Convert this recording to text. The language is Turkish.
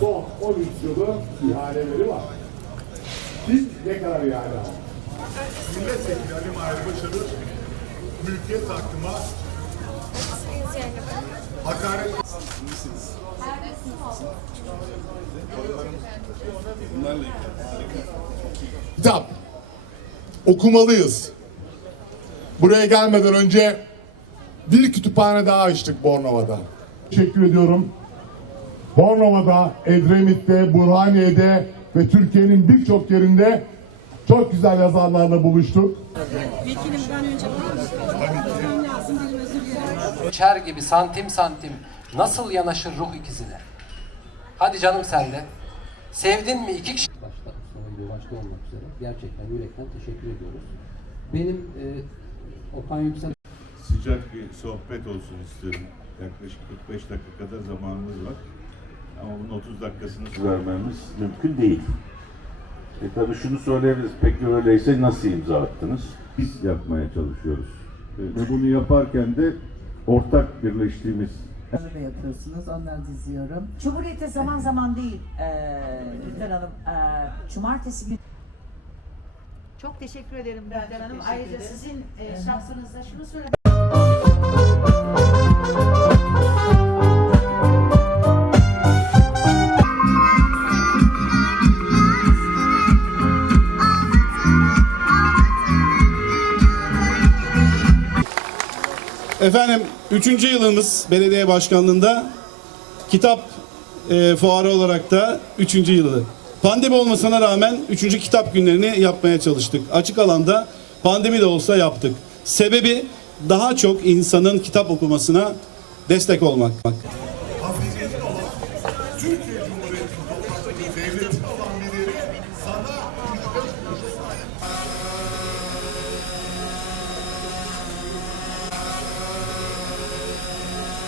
son 13 yılı ihaleleri var. Kim ne kadar ihale aldı? Milletvekili Ali Mahir mülkiyet hakkıma hakaret Kitap. Okumalıyız. Buraya gelmeden önce bir kütüphane daha açtık Bornova'da. Teşekkür ediyorum. Bornova'da, Edremit'te, Burhaniye'de ve Türkiye'nin birçok yerinde çok güzel yazarlarla buluştuk. Vekilim ben önce konuşmam lazım. Benim özür dilerim. Çer gibi santim santim nasıl yanaşır ruh ikizine? Hadi canım sen de. Sevdin mi iki kişi? Başta ile başta olmak üzere gerçekten yürekten teşekkür ediyoruz. Benim e, Okan Yüksel sıcak bir sohbet olsun istiyorum. Yaklaşık 45 dakika kadar zamanımız var. Ama bunun 30 dakikasını vermemiz mümkün değil. E tabii şunu söyleyebiliriz. Peki öyleyse nasıl imza attınız? Biz yapmaya çalışıyoruz. E, Ve bunu yaparken de ortak birleştiğimiz da yapıyorsunuz. Onları diziyorum. Cumhuriyete zaman zaman değil eee Gülden Hanım. eee, cumartesi günü. Çok teşekkür ederim Gülden Hanım. Ayrıca sizin eee, şahsınızda şunu söylemek Efendim 3. yılımız belediye başkanlığında kitap e, fuarı olarak da 3. yılı. Pandemi olmasına rağmen 3. kitap günlerini yapmaya çalıştık. Açık alanda pandemi de olsa yaptık. Sebebi daha çok insanın kitap okumasına destek olmak. olan Türkiye Cumhuriyeti'nin topladığı devletin olan